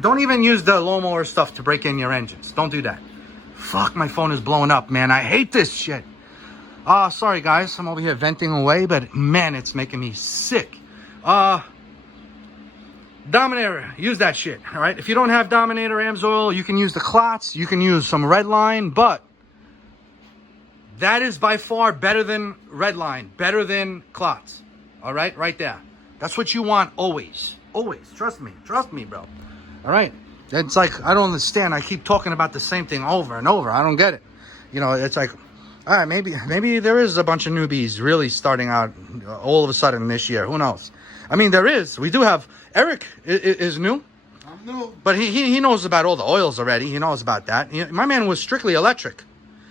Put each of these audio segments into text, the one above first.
don't even use the lawnmower stuff to break in your engines. Don't do that. Fuck, my phone is blowing up, man. I hate this shit. Sorry guys, I'm over here venting away, but man, it's making me sick. Dominator, use that shit, all right? If you don't have Dominator AMSOIL, you can use the Klotz, you can use some Redline, but that is by far better than Redline, better than Klotz, all right? Right there. That's what you want always. Always. Trust me, bro. All right? It's like, I don't understand. I keep talking about the same thing over and over. I don't get it. You know, it's like, all right, maybe there is a bunch of newbies really starting out all of a sudden this year. Who knows? I mean, there is. We do have, Eric is new. I'm new. But he knows about all the oils already. He knows about that. My man was strictly electric.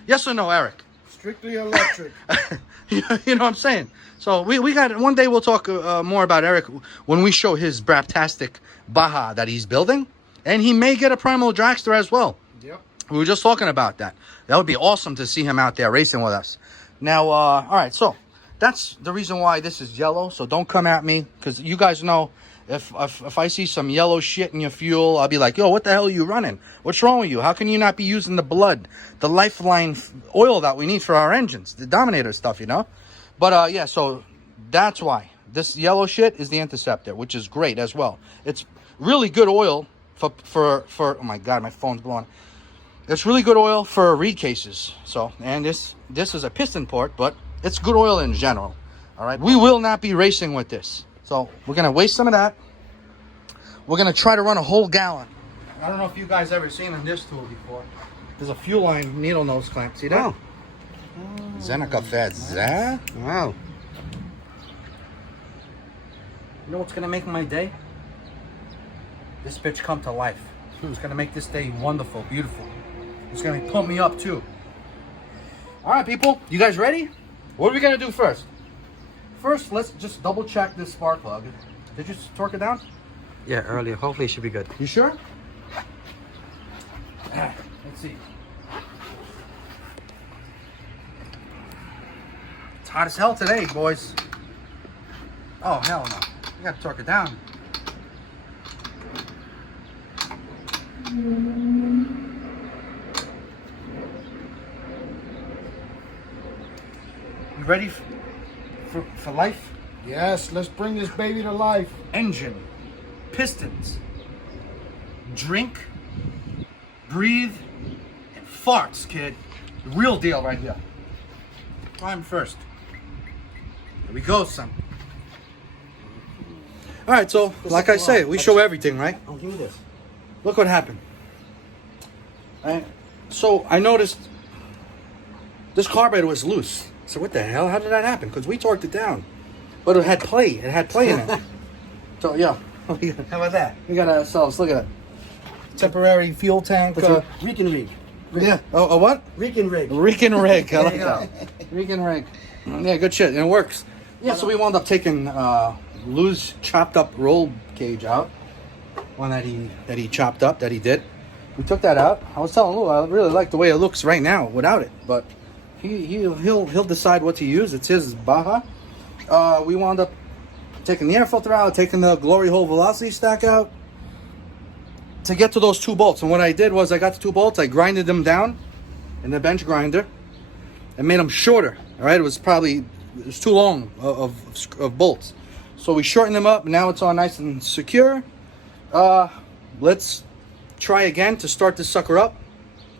Yes or no, Eric? Strictly electric. You know what I'm saying? So we got, one day we'll talk more about Eric when we show his Braptastic Baja that he's building. And he may get a Primal Dragster as well. Yep. We were just talking about that. That would be awesome to see him out there racing with us. Now, all right, so that's the reason why this is yellow. So don't come at me, because you guys know if I see some yellow shit in your fuel, I'll be like, yo, what the hell are you running? What's wrong with you? How can you not be using the blood, the lifeline oil that we need for our engines, the Dominator stuff, you know? But yeah, so that's why this yellow shit is the Interceptor, which is great as well. It's really good oil for oh my god, my phone's blowing. It's really good oil for reed cases. So, and this is a piston port, but it's good oil in general. All right, we will not be racing with this, so we're gonna waste some of that. We're gonna try to run a whole gallon. I don't know if you guys ever seen this tool before. There's a fuel line needle nose clamp. See that? Oh. Zeneca Feds, eh? Wow. You know what's gonna make my day? This bitch come to life. It's gonna make this day wonderful, beautiful. It's gonna pump me up too. All right, people, you guys ready? What are we gonna do first? First, let's just double check this spark plug. Did you torque it down? Yeah, earlier. Hopefully it should be good. You sure? Let's see. It's hot as hell today, boys. Oh, hell no. You gotta torque it down. You ready for life? Yes, let's bring this baby to life. Engine, pistons, drink, breathe, and farts, kid. The real deal right here. Climb first. Here we go, son. All right, so like I say, we show everything, right? Oh, give me this. Look what happened. So I noticed this carburetor was loose. So what the hell? How did that happen? Because we torqued it down, but it had play. It had play in it. So yeah. How about that? We got ourselves. Look at that. Temporary fuel tank. Reek and rig. Yeah. Oh, what? Reek and rig. Reek and rig. I like There that. Reek and rig. Yeah, good shit. And it works. Yeah. So we wound up taking Lou's chopped up roll cage out. One that he chopped up, that he did. We took that out. I was telling Lou, I really like the way it looks right now without it, but he'll decide what to use. It's his Baja. We wound up taking the air filter out, taking the glory hole velocity stack out to get to those two bolts. And what I did was I got the two bolts, I grinded them down in the bench grinder and made them shorter. All right, it was too long of bolts. So we shortened them up. Now it's all nice and secure. Let's try again to start this sucker up.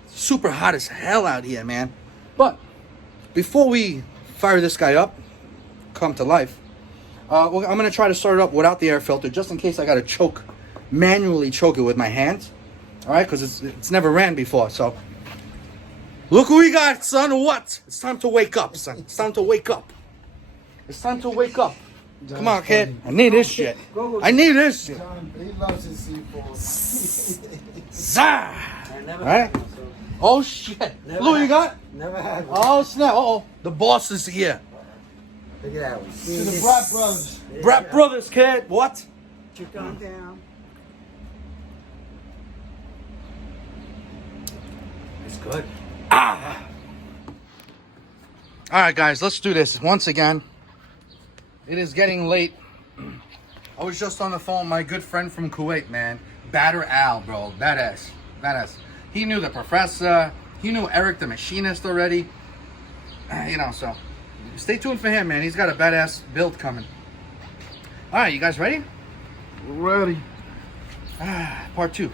Super hot as hell out here, man. But before we fire this guy up, come to life, I'm going to try to start it up without the air filter, just in case I got to manually choke it with my hands. All right, because it's never ran before. So look who we got, son. What? It's time to wake up, son. It's time to wake up. It's time to wake up. Come on, kid. I need this shit. I need this shit. John, he loves his C4. Zah! Right? Oh shit. Lou, you got? Never had one. Oh snap. Uh-oh. The boss is here. Look at that one. To the Brat Brothers. Brat Brothers, kid. What? Check on down. It's good. Ah! Alright guys, let's do this once again. It is getting late. I was just on the phone with my good friend from Kuwait, man. Batter Al, bro. Badass. Badass. He knew the professor. He knew Eric the machinist already. You know, so stay tuned for him, man. He's got a badass build coming. All right, you guys ready? Ready. Part 2.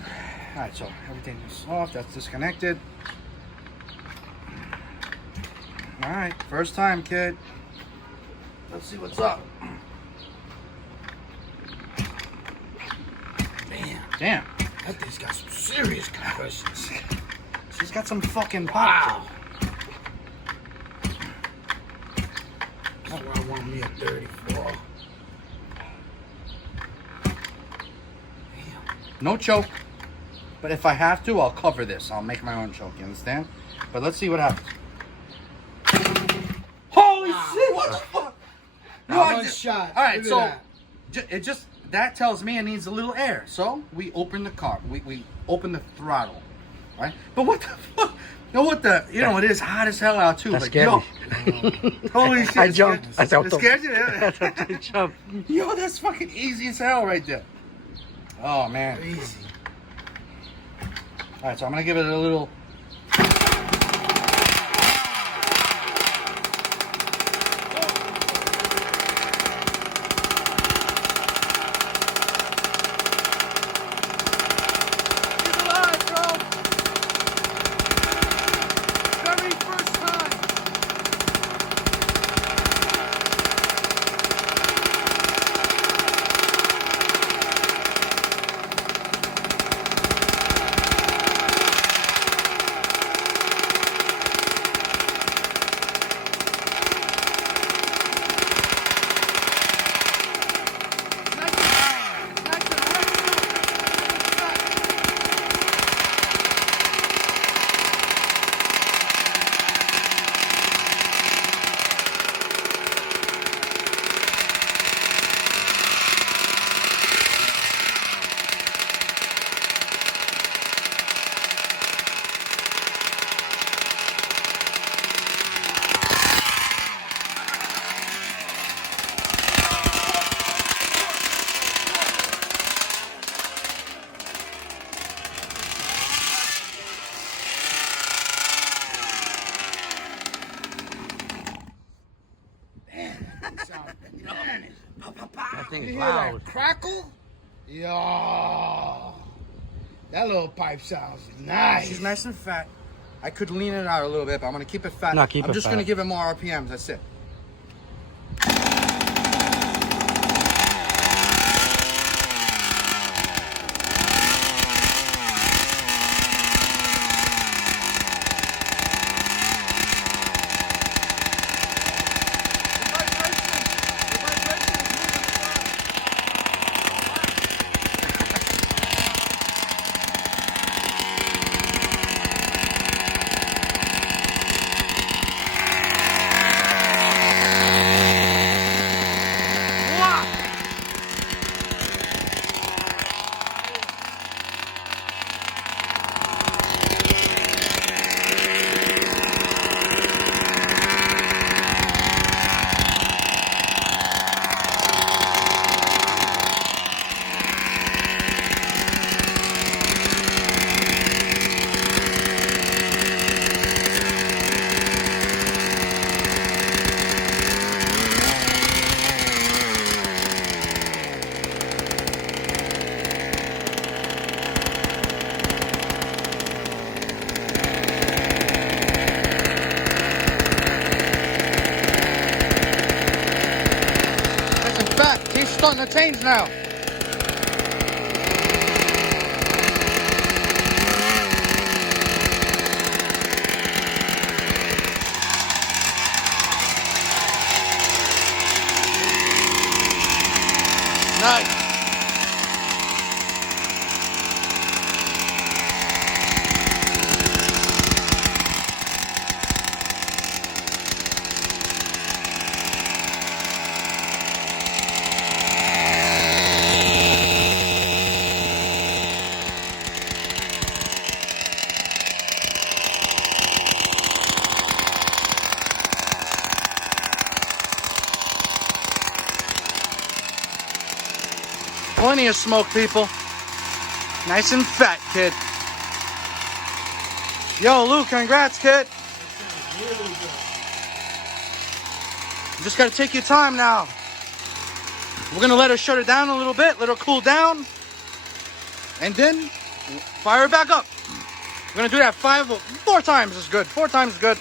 All right, so everything is off. That's disconnected. All right, first time, kid. Let's see what's up. Man, Damn. that thing's got some serious compressions. She's got some fucking pop. Wow. That's why I want me a 34. No choke. But if I have to, I'll cover this. I'll make my own choke, you understand? But let's see what happens. Holy shit, what the fuck? No, One shot. All right, Look so at it just, that tells me it needs a little air. So we open the car. We open the throttle. Right? But what the fuck? You know what you know, it is hot as hell out too. That But scared yo, me. holy shit. I jumped. I thought It scared you? Yeah. I jumped. Yo, that's fucking easy as hell right there. Oh, man. Easy. All right, so I'm going to give it a little... He's alive, bro. Very first time. That thing You is hear loud. that crackle? Yo. That little pipe sounds nice. She's nice and fat. I could lean it out a little bit, but I'm going to keep it fat. No, keep I'm it just fat. going to give it more RPMs. That's it. Back. He's starting to change now. Nice. Plenty of smoke, people. Nice and fat, kid. Yo, Luke, congrats, kid. You just gotta take your time now. We're gonna let her shut it down a little bit, let her cool down, and then fire it back up. We're gonna do that 4 times is good. 4 times is good.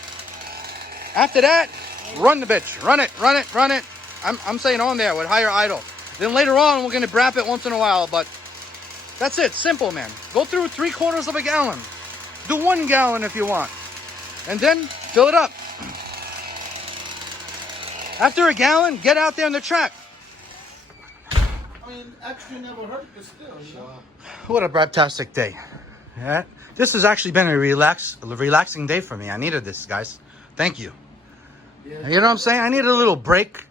After that, run the bitch. Run it, run it, run it. I'm saying on there with higher idle. Then later on, we're gonna brap it once in a while, but that's it. Simple, man. Go through 3/4 of a gallon. Do 1 gallon if you want. And then fill it up. After a gallon, get out there on the track. I mean, extra never hurt, but still, you know. What a fantastic day. Yeah. This has actually been a relaxing day for me. I needed this, guys. Thank you. You know what I'm saying? I needed a little break.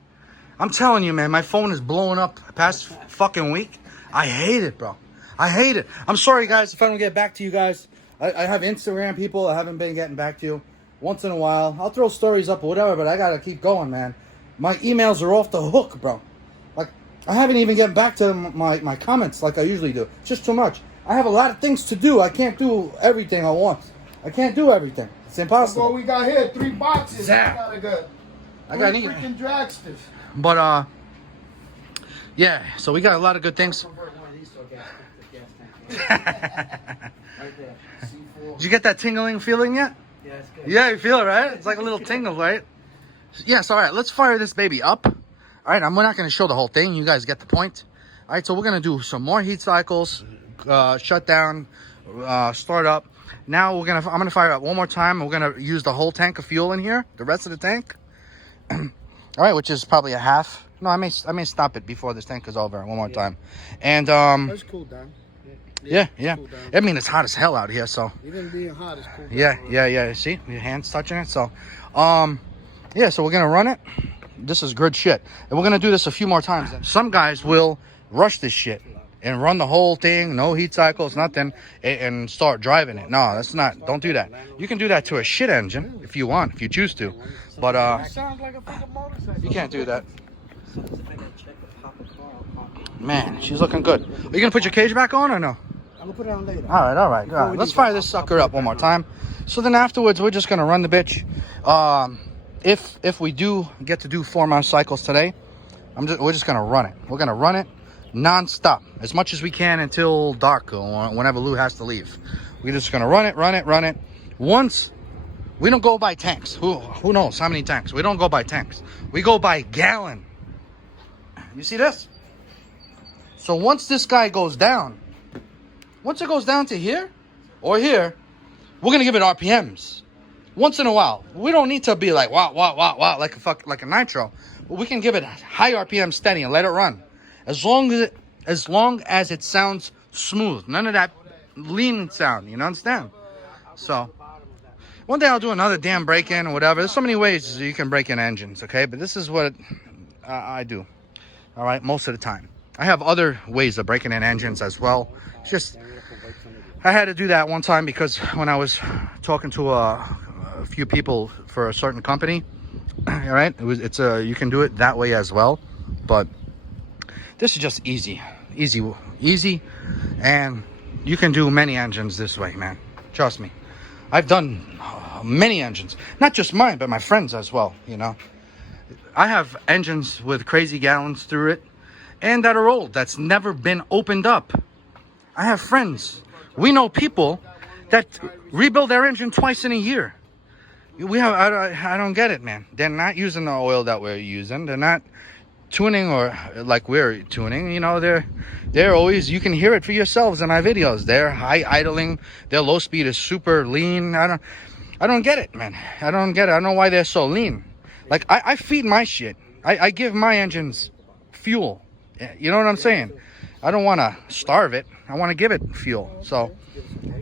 I'm telling you, man, my phone is blowing up past fucking week. I hate it, bro. I hate it. I'm sorry, guys, if I don't get back to you guys. I have Instagram people. I haven't been getting back to you. Once in a while, I'll throw stories up or whatever, but I gotta keep going, man. My emails are off the hook, bro. Like, I haven't even gotten back to my comments like I usually do. It's just too much. I have a lot of things to do. I can't do everything at once. I can't do everything. It's impossible. That's what we got here, 3 boxes. Zap. I got freaking dragsters. But, yeah, so we got a lot of good things. Did you get that tingling feeling yet? Yeah, it's good. Yeah, you feel it, right? It's like a little tingle, right? Yes, all right, let's fire this baby up. All right, I'm not going to show the whole thing. You guys get the point. All right, so we're going to do some more heat cycles, shut down, start up. Now I'm going to fire it up one more time. We're going to use the whole tank of fuel in here, the rest of the tank. All right, which is probably a half. No, I may stop it before this tank is over one more time. And That's cool, Dan. yeah. Cool down. I mean, it's hot as hell out here, so. Even being hot is cool. Yeah. See, your hands touching it. So, yeah. So we're gonna run it. This is good shit, and we're gonna do this a few more times. Some guys will rush this shit and run the whole thing, no heat cycles, nothing, and start driving it. No, that's not. Don't do that. You can do that to a shit engine if you want, if you choose to, but Sounds like a fucking motorcycle. you can't do that. Man, she's looking good. Are you gonna put your cage back on or no? I'm gonna put it on later. All right. Let's fire this sucker up one more time. So then afterwards, we're just gonna run the bitch. If we do get to do 4 more cycles today, we're just gonna run it. We're gonna run it non-stop as much as we can until dark or whenever Lou has to leave. We're just gonna run it. Once we don't go by tanks. Who knows how many tanks? We don't go by tanks. We go by gallon. You see this? So once this guy goes down, once it goes down to here or here, we're gonna give it RPMs. Once in a while. We don't need to be like wow like a nitro. But we can give it high RPM steady and let it run. As long as it sounds smooth. None of that lean sound, you understand? So one day I'll do another damn break-in or whatever. There's so many ways you can break in engines, okay? But this is what I do. All right, most of the time. I have other ways of breaking in engines as well. It's just I had to do that one time because when I was talking to a few people for a certain company, all right, you can do it that way as well, but this is just easy, and you can do many engines this way, man. Trust me, I've done many engines, not just mine, but my friends as well. You know, I have engines with crazy gallons through it, and that are old, that's never been opened up. I have friends. We know people that rebuild their engine twice in a year. I don't get it, man. They're not using the oil that we're using. They're not tuning or like we're tuning. You know, they're always, you can hear it for yourselves in my videos. They're high idling. Their low speed is super lean. I don't get it, man. I don't get it. I don't know why they're so lean. Like I feed my shit. I give my engines fuel. You know what I'm saying? I don't want to starve it. I want to give it fuel. So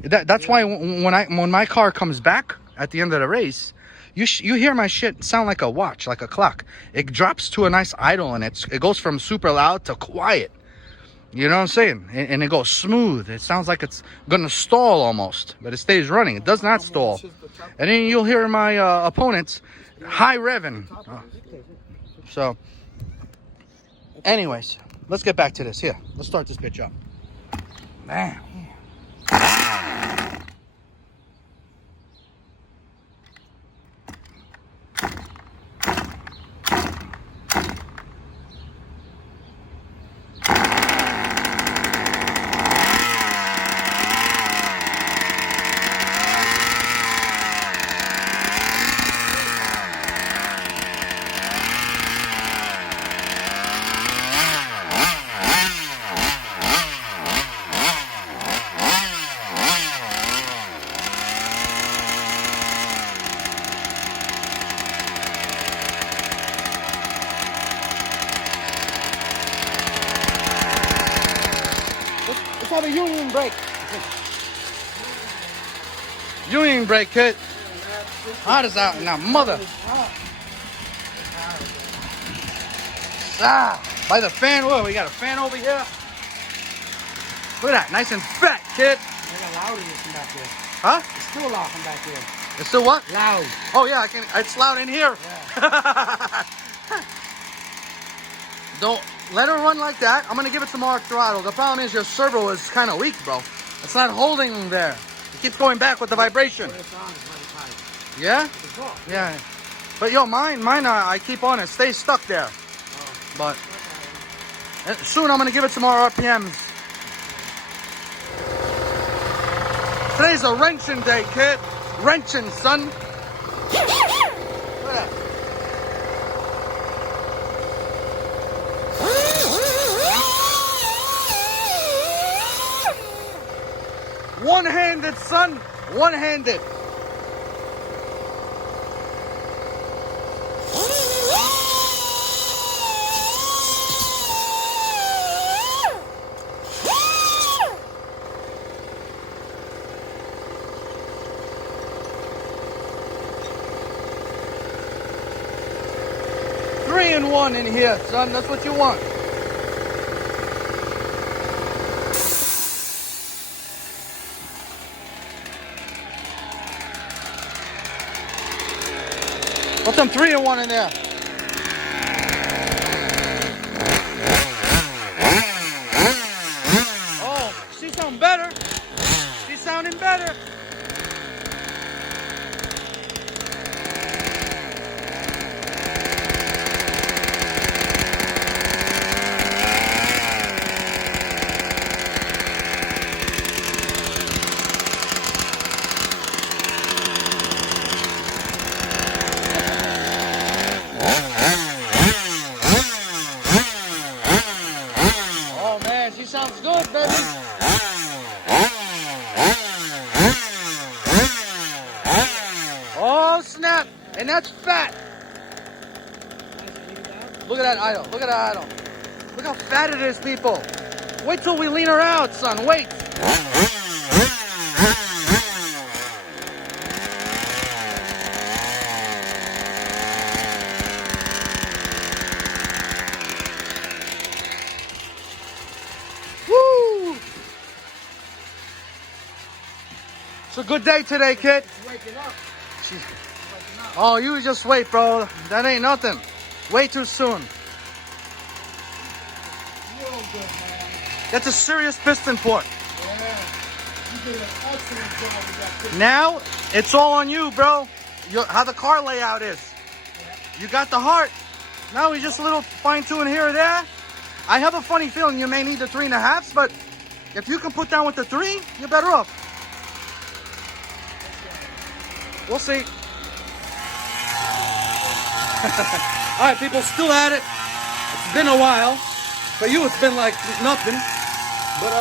that's why when my car comes back at the end of the race, you hear my shit sound like a watch, like a clock. It drops to a nice idle, and it goes from super loud to quiet. You know what I'm saying? And it goes smooth. It sounds like it's gonna stall almost, but it stays running. It does not stall. And then you'll hear my opponents high revving. So, anyways, let's get back to this. Here, let's start this bitch up. Man, brake. Union brake, kid. Hot as out now, mother. By the fan. Whoa, we got a fan over here. Look at that, nice and fat, kid. They got loud in this from back there. Huh? It's still loud from back there. It's still what? Loud. Oh yeah, I can. It's loud in here. Yeah. Don't let her run like that. I'm gonna give it some more throttle. The problem is your servo is kind of weak, bro. It's not holding there. It keeps going back with the vibration. But it's on, it's really tight. Yeah? It's off. Yeah. But yo, mine, I keep on. It stays stuck there. But soon I'm gonna give it some more RPMs. Today's a wrenching day, kid. Wrenching, son. Look at that. One-handed, son. One-handed. Three in one in here, son. That's what you want. Put them 3 in 1 in there. Oh, she's sounding better. She's sounding better. Sounds good, baby. Oh, snap. And that's fat. Look at that idle. Look at that idle. Look how fat it is, people. Wait till we lean her out, son. Wait. It's a good day today, kid. It's waking up. Oh, you just wait, bro. That ain't nothing. Way too soon. Real good, man. That's a serious piston port. Yeah. You did an excellent job with that picture. Now, it's all on you, bro. How the car layout is. You got the heart. Now we just a little fine-tune here or there. I have a funny feeling you may need the 3.5s, but if you can put down with the 3, you're better off. We'll see. All right, people, still at it. It's been a while. For you, it's been like nothing. But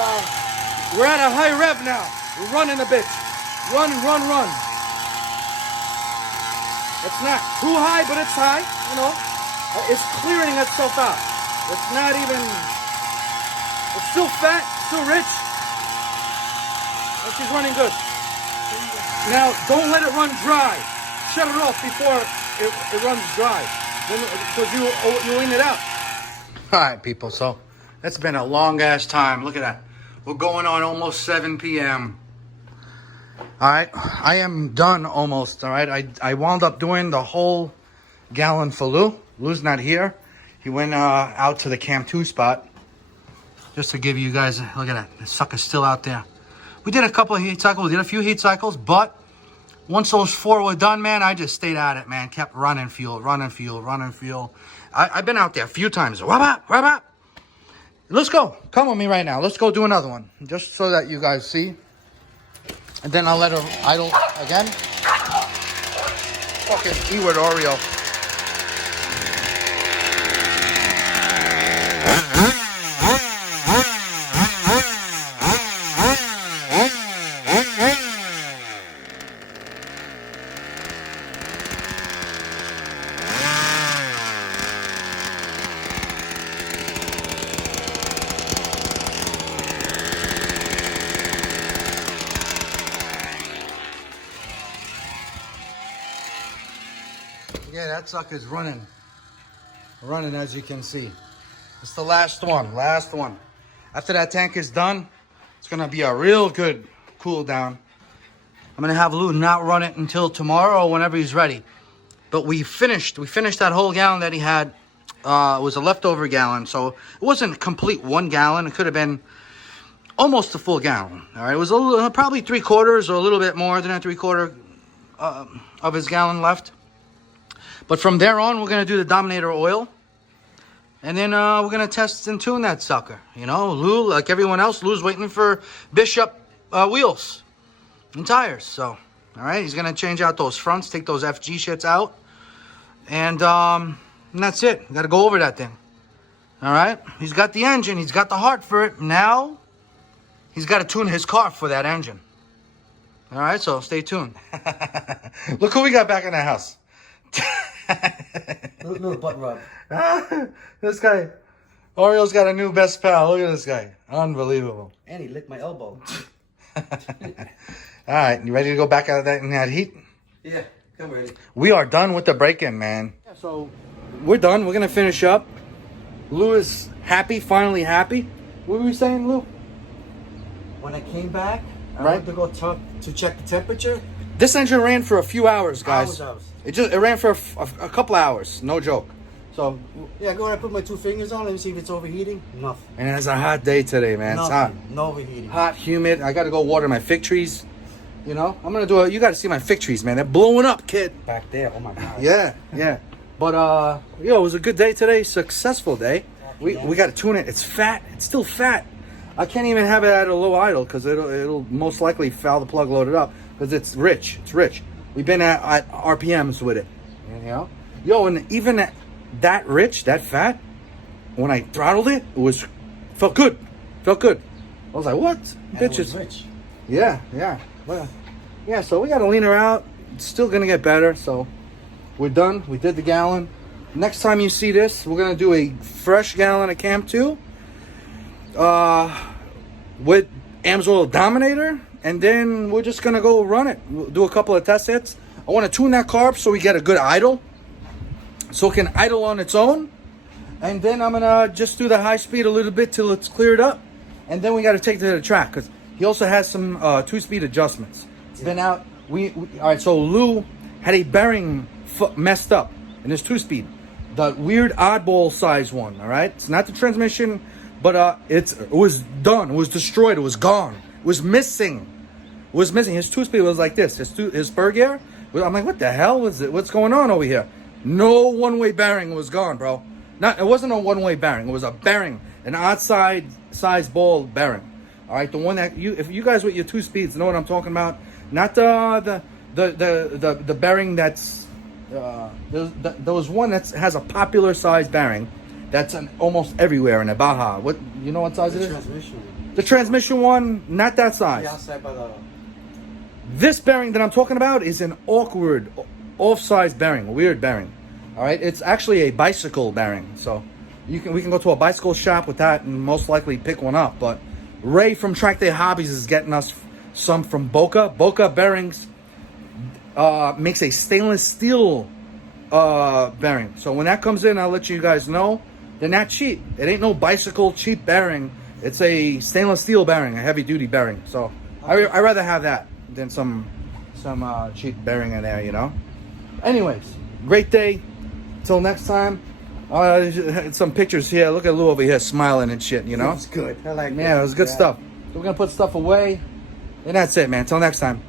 we're at a high rev now. We're running a bit. Run, run, run. It's not too high, but it's high. You know, it's clearing itself out. It's not even. It's still fat, still rich, but she's running good. Now, don't let it run dry. Shut it off before it runs dry. Because you lean it out. All right, people. So, it's been a long-ass time. Look at that. We're going on almost 7 p.m. All right. I am done almost. All right. I wound up doing the whole gallon for Lou. Lou's not here. He went out to the Cam 2 spot. Just to give you guys, look at that. The sucker's still out there. We did a couple of heat cycles. We did a few heat cycles, but once those 4 were done, man, I just stayed at it, man. Kept running fuel, running fuel, running fuel. I've been out there a few times. Wah-bah. Let's go. Come with me right now. Let's go do another one, just so that you guys see. And then I'll let her idle again. Fucking E-word Oreo. Yeah, that sucker's running. Running, as you can see. It's the last one. Last one. After that tank is done, it's going to be a real good cool down. I'm going to have Lou not run it until tomorrow or whenever he's ready. But we finished that whole gallon that he had. It was a leftover gallon, so it wasn't complete 1 gallon. It could have been almost a full gallon. All right, it was a little, probably 3/4 or a little bit more than a 3/4 of his gallon left. But from there on, we're gonna do the Dominator oil, and then we're gonna test and tune that sucker. You know, Lou, like everyone else, Lou's waiting for Bishop wheels and tires. So, all right, he's gonna change out those fronts, take those FG shits out, and that's it. Got to go over that thing. All right, he's got the engine, he's got the heart for it. Now he's got to tune his car for that engine. All right, so stay tuned. Look who we got back in the house. Little butt rub. This guy, Oriole's got a new best pal. Look at this guy. Unbelievable. And he licked my elbow. All right, you ready to go back out of that in that heat? Yeah, come ready. We are done with the break-in, man. Yeah, so we're done. We're going to finish up. Lou is happy, finally happy. What were you saying, Lou? When I came back, I Right. went to go to check the temperature. This engine ran for a few hours, guys. Hours. It ran for a couple hours, no joke. So, Yeah, go ahead. I put my 2 fingers on. Let me see if it's overheating. Nothing. and it's a hot day today, man. It's hot. Nothing. No overheating. Hot, humid. I got to go water my fig trees. You know, I'm gonna do it. You got to see my fig trees, man. They're blowing up, kid. Back there. Oh my God. Yeah, yeah. But it was a good day today. Successful day. We got to tune it. It's fat. It's still fat. I can't even have it at a low idle because it'll most likely foul the plug loaded up because it's rich. It's rich. We've been at RPMs with it. You know, and even at that rich, that fat, when I throttled it, felt good. Felt good. I was like, what? And it was Bitches. rich. Yeah, yeah. Well, yeah, so we got to lean her out. It's still going to get better. So we're done. We did the gallon. Next time you see this, we're going to do a fresh gallon of Cam 2 with Amsoil Dominator. And then we're just going to go run it. We'll do a couple of test hits. I want to tune that carb so we get a good idle. So it can idle on its own. And then I'm going to just do the high speed a little bit till it's cleared up. And then we got to take it to the track because he also has some 2-speed adjustments. It's been out. All right, so Lou had a bearing messed up in his 2-speed. The weird oddball size one, all right? It's not the transmission, but it was done. It was destroyed. It was gone. It was missing. It was missing. His 2-speed was like this. His spur gear, I'm like, what the hell was it? What's going on over here? No one-way bearing was gone, bro. It wasn't a one-way bearing. It was a bearing, an outside size ball bearing. All right, the one that if you guys with your 2 speeds know what I'm talking about, not the bearing that's there was one that has a popular size bearing that's almost everywhere in a Baja. What you know what size it is? Transmission. The transmission one, not that size. The outside by the. This bearing that I'm talking about is an awkward, off-size bearing, a weird bearing. All right, it's actually a bicycle bearing. So we can go to a bicycle shop with that and most likely pick one up. But Ray from Track Day Hobbies is getting us some from Boca. Boca Bearings makes a stainless steel bearing. So when that comes in, I'll let you guys know. They're not cheap. It ain't no bicycle cheap bearing. It's a stainless steel bearing, a heavy duty bearing. So I'd rather have that than some cheap bearing in there, you know. Anyways, great day. Till next time. Some pictures here. Look at Lou over here smiling and shit, you know. It's good. I like it. Yeah, it was good stuff. So we're gonna put stuff away. And that's it, man. Till next time.